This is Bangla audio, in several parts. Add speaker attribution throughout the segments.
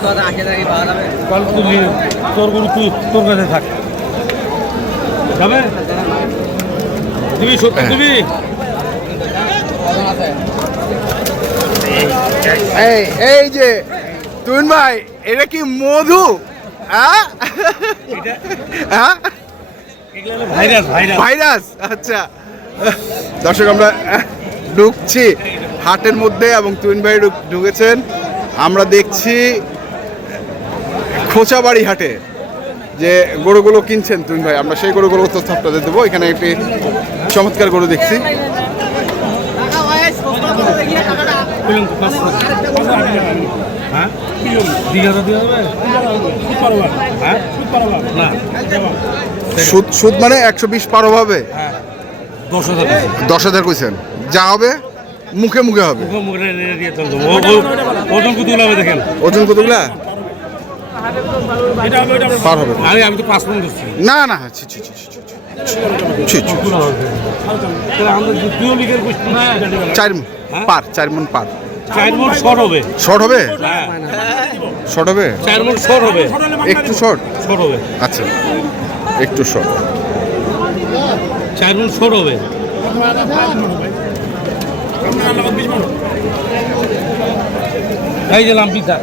Speaker 1: কল তুই তোর গরু তুই তোর কাছে থাক। যাবে? দিবি সত্যি দিবি
Speaker 2: এই এই যে তুইন ভাই এটা কি মধু? হ্যাঁ? হ্যাঁ?
Speaker 1: ভাইরাস ভাইরাস
Speaker 2: ভাইরাস আচ্ছা। দর্শক আমরা ঢুকছি হাটের মধ্যে এবং তুইন ভাই ঢুকেছেন। আমরা দেখছি খোঁচাবাড়ি হাটে যে গরুগুলো কিনছেন তুমি ভাই আমরা সেই গরুগুলো তথ্য আপনাদের দেবো। এখানে একটি চমৎকার গরু দেখছি। সুদ সুদ মানে একশো বিশ পারো হবে?
Speaker 1: দশ হাজার
Speaker 2: কইছেন। যা হবে মুখে মুখে হবে।
Speaker 1: ওজন কত হবে দেখেন?
Speaker 2: ওজন কতগুলা পার হবে।
Speaker 1: আমি আমি তো পাঁচ দিচ্ছি
Speaker 2: না না ছি ছি ছি ছি ছি, চার পার চার মন পার।
Speaker 1: চার মন শর্ট হবে।
Speaker 2: শর্ট হবে?
Speaker 1: হ্যাঁ।
Speaker 2: শর্ট হবে?
Speaker 1: চার মন শর্ট হবে।
Speaker 2: একটু শর্ট
Speaker 1: শর্ট হবে।
Speaker 2: আচ্ছা একটু শর্ট
Speaker 1: চার মন শর্ট হবে। এই যে লাম্পি থাক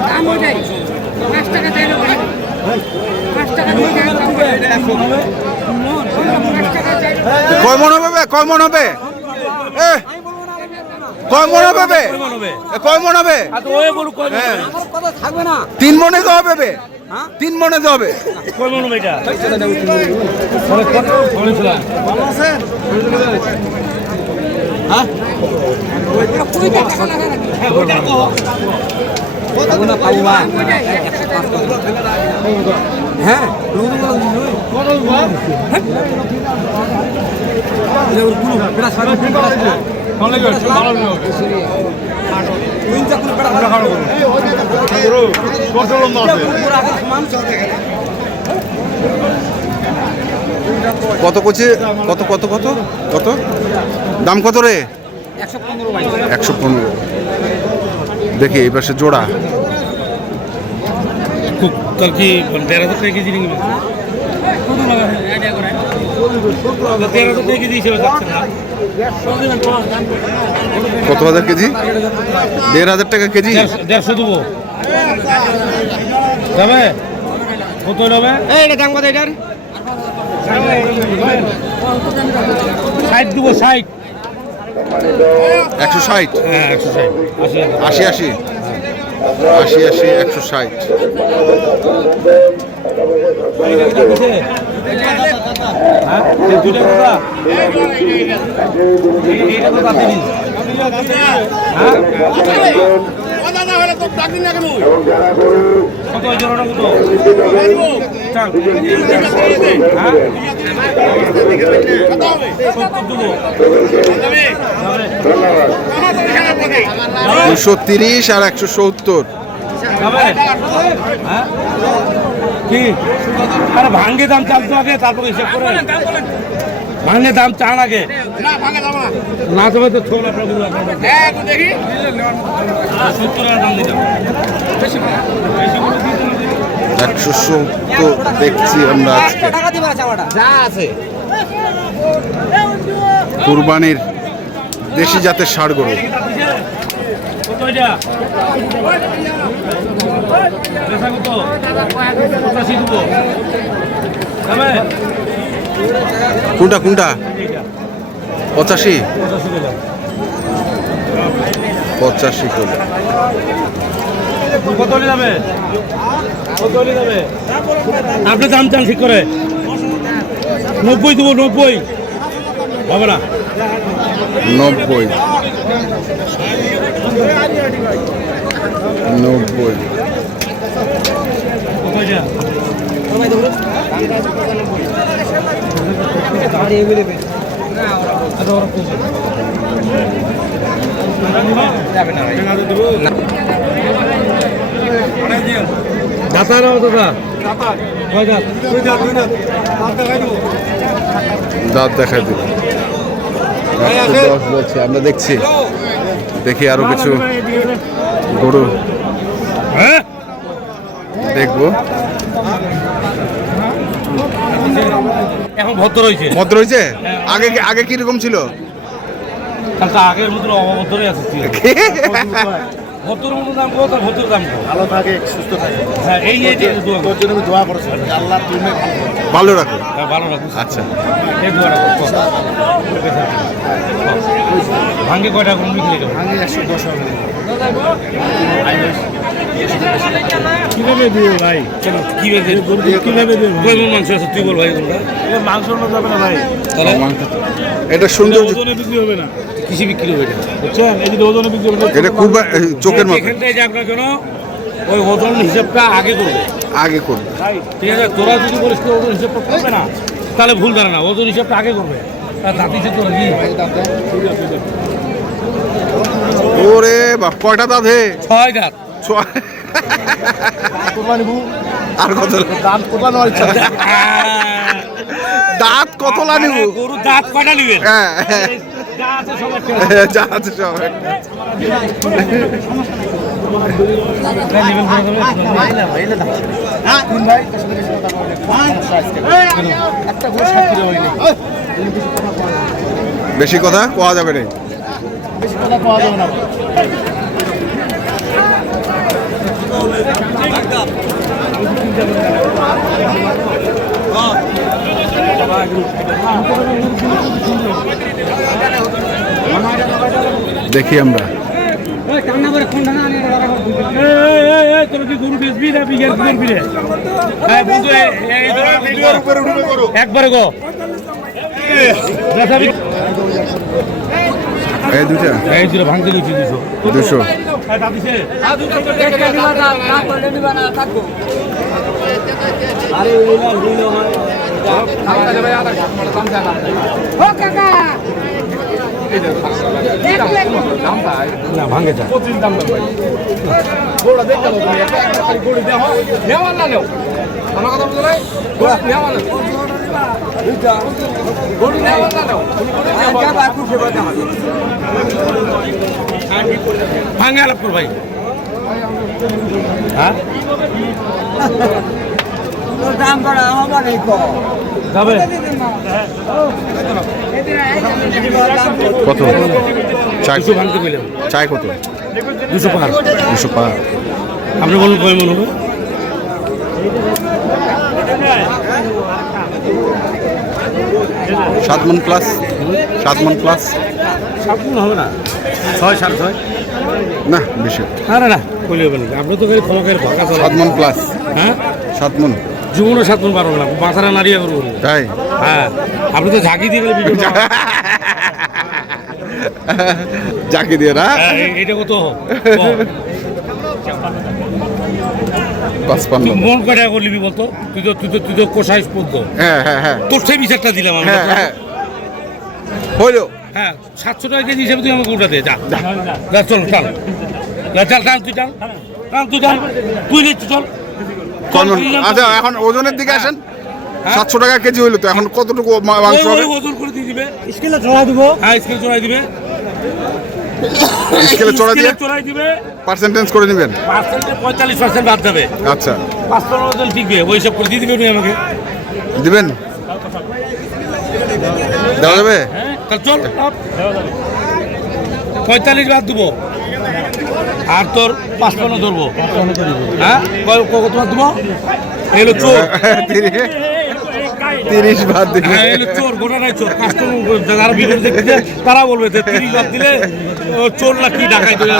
Speaker 3: দাম ওইটাই পাঁচ টাকা চাইলে পাঁচ টাকা
Speaker 2: মন হবে বে? কয় মন হবে? এ কয় মন হবে? কয় মন হবে? হ্যাঁ তিন মনে তো হবে তিন মনে তো হবে।
Speaker 1: কই
Speaker 3: হ্যাঁ?
Speaker 2: কত কচি? কত কত কত? কত? দাম কত রে?
Speaker 3: একশো পনেরো
Speaker 2: একশো পনেরো। দেখি এই পাশে জোড়া।
Speaker 1: খুব তোর কি দেড় হাজার টাকা কেজি নিয়ে দেড় হাজার টাকা কেজি হিসেবে যাচ্ছে না।
Speaker 2: কত হাজার কেজি? দেড় হাজার টাকা কেজি?
Speaker 1: দেড়শো- দেবো। যাবে? কত হবে
Speaker 3: এটা দাম কত এটার?
Speaker 1: ষাট দেবো ষাট।
Speaker 2: একশো ষাট?
Speaker 1: আশি
Speaker 2: আশি। আশি আশি একশো ষাট।
Speaker 1: কত জোড়াটা কত হ্যাঁ
Speaker 2: দুশো তিরিশ আর একশো সত্তর।
Speaker 1: যাবে হ্যাঁ কি? আরে ভাঙ্গে দাম চাল তো আগে তারপরে হিসেব করে। ভাঙ্গে দাম চান আগে। না তবে তো ছোলা প্রভু সত্তর টাকা দাম দিতে হবে। বেশি করে দিতে হবে।
Speaker 2: একশো সত্তর দেখছি আমরা আজকে কুরবানির দেশি জাতের ষাড় গরু? কোনটা কোনটা পঁচাশি।
Speaker 1: পঁচাশি
Speaker 2: করে
Speaker 1: কত হলে যাবে? কত হলে যাবে? আপনি দাম চান ঠিক করে। নব্বই দেবো নব্বই। হবে না?
Speaker 2: নব্বই। নব্বই।
Speaker 1: দাতা না দাদা? দাঁত?
Speaker 2: দেখাই দশ বলছে আমরা দেখছি। দেখি আরও কিছু গরু।
Speaker 1: হ্যাঁ?
Speaker 2: দেখব।
Speaker 1: এখন ভদ্র রয়েছে
Speaker 2: ভদ্র হয়েছে? আগে আগে কীরকম ছিল?
Speaker 1: আগের মতো অভদ্রই আছে তুই মতো দাম কত ভদ্র দাম কত
Speaker 4: ভালো থাকে সুস্থ থাকে।
Speaker 1: হ্যাঁ এই এই যে দোয়া
Speaker 4: তোর জন্য আমি দোয়া করছি। আল্লাহ তুমি
Speaker 2: ভালো রাখো।
Speaker 1: হ্যাঁ ভালো রাখুন
Speaker 2: আচ্ছা।
Speaker 1: এই দোয়াটা কর। ভাঙ্গে কয়টা কম বিক্রি করো?
Speaker 4: আমি একশো দশ হবে।
Speaker 1: কীভাবে দিও ভাই? কেন? কীভাবে কীভাবে দিও কয় মন মাংস আছে? তুই বল ভাই কোনটা
Speaker 4: মাংস যাবে না ভাই।
Speaker 1: তাহলে?
Speaker 2: এটা সৌন্দর্য
Speaker 1: ওজনে বিক্রি হবে না। কিসে বিক্রি হবে এটা বুঝছেন? এই যে ওজনে বিক্রি হবে
Speaker 2: এটা খুব চোখের মতো।
Speaker 1: এখানটায় যাক না কেন ওই ওজন হিসাবটা আগে করবে।
Speaker 2: আগে করুন
Speaker 1: ঠিক আছে তোরা যদি বলিস ওজন হিসাবটা করবে না তাহলে ভুল ধারণা ওজন হিসাবটা আগে করবে। আর দাঁত হিসেব তোরা কি?
Speaker 2: ওরে বাপ কয়টা দাঁত হে?
Speaker 1: ছয় দাঁত।
Speaker 2: ছয়। আর কত
Speaker 4: দাম কোরবানো ইচ্ছা?
Speaker 2: দাঁত কত লানিব
Speaker 1: গরুর দাঁত কয়টা নিবেন?
Speaker 2: হ্যাঁ হ্যাঁ,
Speaker 1: যা আছে সব
Speaker 2: বেশি কথা কোয়া যাবে
Speaker 4: বেশি কথা পাওয়া যাবে না
Speaker 2: দেখি আমরা।
Speaker 1: একবারে গো
Speaker 2: এই দুটা
Speaker 1: এই দুটো ভাঙতে দিচ্ছি দুশো
Speaker 2: দুশো
Speaker 1: দাম না ভাঙে যা
Speaker 4: গোড়া দেখতে হবে একটা একটা খালি গোড়ি দেওয়া নেওয়া না নেও আমার কথা বুঝলে নাই গোড়া গোড়ি
Speaker 1: আলাপ কর ভাই। হ্যাঁ? যাবে।
Speaker 2: কত? চাই
Speaker 1: দুশো ভাঙতে পেলাম
Speaker 2: চাই কত?
Speaker 1: দুশো পার।
Speaker 2: দুশো পা
Speaker 1: আপনি বলুন কয় মন হবে?
Speaker 2: সাত মন প্লাস সাত মন প্লাস
Speaker 1: সাত মন হবে না। ছয় সাড়ে ছয়?
Speaker 2: না বেশি।
Speaker 1: আরে না না কইলে হবে না। আপনি তো খালি ক্ষমাকের ভাগা চলা
Speaker 2: সাত মন প্লাস
Speaker 1: হ্যাঁ?
Speaker 2: সাত মন।
Speaker 1: জীবনে সাত মন পারব না মাথাটা নাড়িয়ে করব।
Speaker 2: তাই?
Speaker 1: হ্যাঁ। আপনি তো ঝাঁকি দিয়ে গেলে
Speaker 2: যাকে দিয়ে না?
Speaker 1: হ্যাঁ, এটা কত?
Speaker 2: পাঁচপান্ন।
Speaker 1: মন বলতো? তুই তো তুই তো তুই তো
Speaker 2: হ্যাঁ হ্যাঁ হ্যাঁ।
Speaker 1: তোর সেই বিচারটা দিলাম আমি।
Speaker 2: হ্যাঁ হ্যাঁ। হইল।
Speaker 1: হ্যাঁ সাতশো টাকা কেজি হিসেবে তুই আমাকে ওটা দে যা। যা। চল চাল যা, চাল টান তুই টান। তুই তুই নিচ্ছি চল।
Speaker 2: কমন আচ্ছা এখন ওজনের দিকে আসেন?
Speaker 1: হ্যাঁ?
Speaker 2: সাতশো টাকা কেজি হইল তো এখন কতটুকু মাংস হবে?
Speaker 1: ওজন করে দিয়ে দিবে। স্কেলে চড়াই দিব। হ্যাঁ স্কেলে চড়াই দিবে।
Speaker 2: স্কেলে চড়া দিয়ে?
Speaker 1: চড়াই দিবে।
Speaker 2: পার্সেন্টেজ করে নেবেন?
Speaker 1: পার্সেন্টে পঁয়তাল্লিশ পার্সেন্ট বাদ যাবে।
Speaker 2: আচ্ছা।
Speaker 1: পাঁচ পনেরো ওজন টিকবে ওই সব করে দিয়ে দিবে আমাকে।
Speaker 2: দিবেন? দেওয়া যাবে?
Speaker 1: তাহলে চল পঁয়তাল্লিশ বাদ দেবো। আর তোর পাঁচপান্ন ধরবো। হ্যাঁ? কত দেবো? এলো চোর।
Speaker 2: তিরিশ- তিরিশ বাদ দিবে।
Speaker 1: হ্যাঁ চোর গোটাটাই চোর। কাস্টমার যারা ভিডিও তারা বলবে যে তিরিশ বাদ দিলে চোর না কি ডাকাই দিলে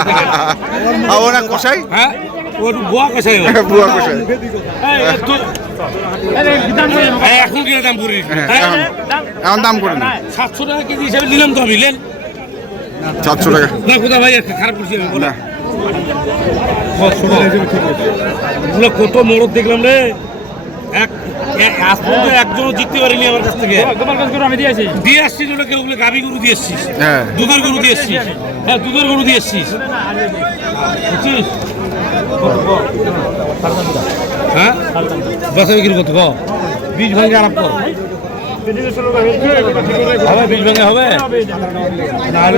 Speaker 2: কষাই
Speaker 1: হ্যাঁ? ওর গোয়া কাছাই
Speaker 2: বুয়া কষাই
Speaker 1: এখন কিনে দাম করি
Speaker 2: হ্যাঁ, এখন এখন দাম করে না।
Speaker 1: সাতশো টাকা কেজি হিসাবে নিলাম তো আমি লেন।
Speaker 2: সাতশো টাকা।
Speaker 1: না কোথা ভাই খারাপ করছি আমি বলে। কত মরদ দেখলাম রে? এক এক- আজ পর্যন্ত একজনও জিততে পারিনি আমার কাছ থেকে।
Speaker 4: তোমার কাছে করে আমি দিয়েছি
Speaker 1: দিয়ে আসছিস ওটা কেউ বলে গাভি গরু দিয়ে এসছিস
Speaker 2: হ্যাঁ।
Speaker 1: দুধের গরু দিয়ে এসছিস হ্যাঁ দুধের গরু দিয়ে এসছিস বুঝছিস? হ্যাঁ? বিক্রি বীজ ভাঙে আরাম কর। হবে বীজ ভাঙে হবে? না হলে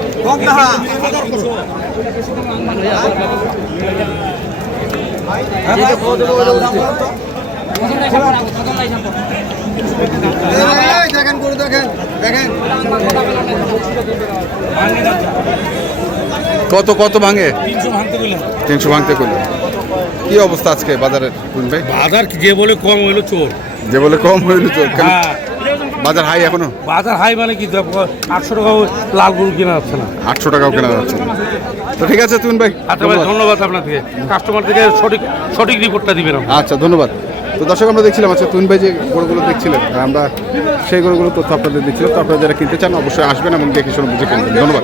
Speaker 1: আনসান করতে কত দিব দিয়ে
Speaker 3: কোনো দাম চাই না কোথায় কোনো দাম চাই না যা দেখি আল্লাহ কথা
Speaker 2: কত কত ভাঙে?
Speaker 1: তিনশো ভাঙতে গেলাম
Speaker 2: তিনশো ভাঙতে করল কি অবস্থা আজকে বাজারের ভাই?
Speaker 1: বাজার যে বলে কম হইল চোর।
Speaker 2: যে বলে কম হইল চোর কেন
Speaker 1: হ্যাঁ।
Speaker 2: বাজার হাই এখনও?
Speaker 1: বাজার হাই মানে কি? আটশো টাকাও লাল গরু কেনা যাচ্ছে না।
Speaker 2: আটশো টাকাও কেনা যাচ্ছে। না। তো ঠিক আছে তুমি ভাই
Speaker 1: আচ্ছা ভাই ধন্যবাদ। আপনাকে। কাস্টমার থেকে সঠিক সঠিক রিপোর্টটা দিবেন
Speaker 2: আচ্ছা ধন্যবাদ। তো দর্শক আমরা দেখছিলাম আচ্ছা তুমি ভাই যে গরুগুলো দেখছিলেন আমরা সেই গরুগুলো তথ্য আপনাদের দিচ্ছিলাম। তো আপনারা যারা কিনতে চান অবশ্যই আসবেন এবং দেখে শুনে বুঝে কিনবেন। ধন্যবাদ।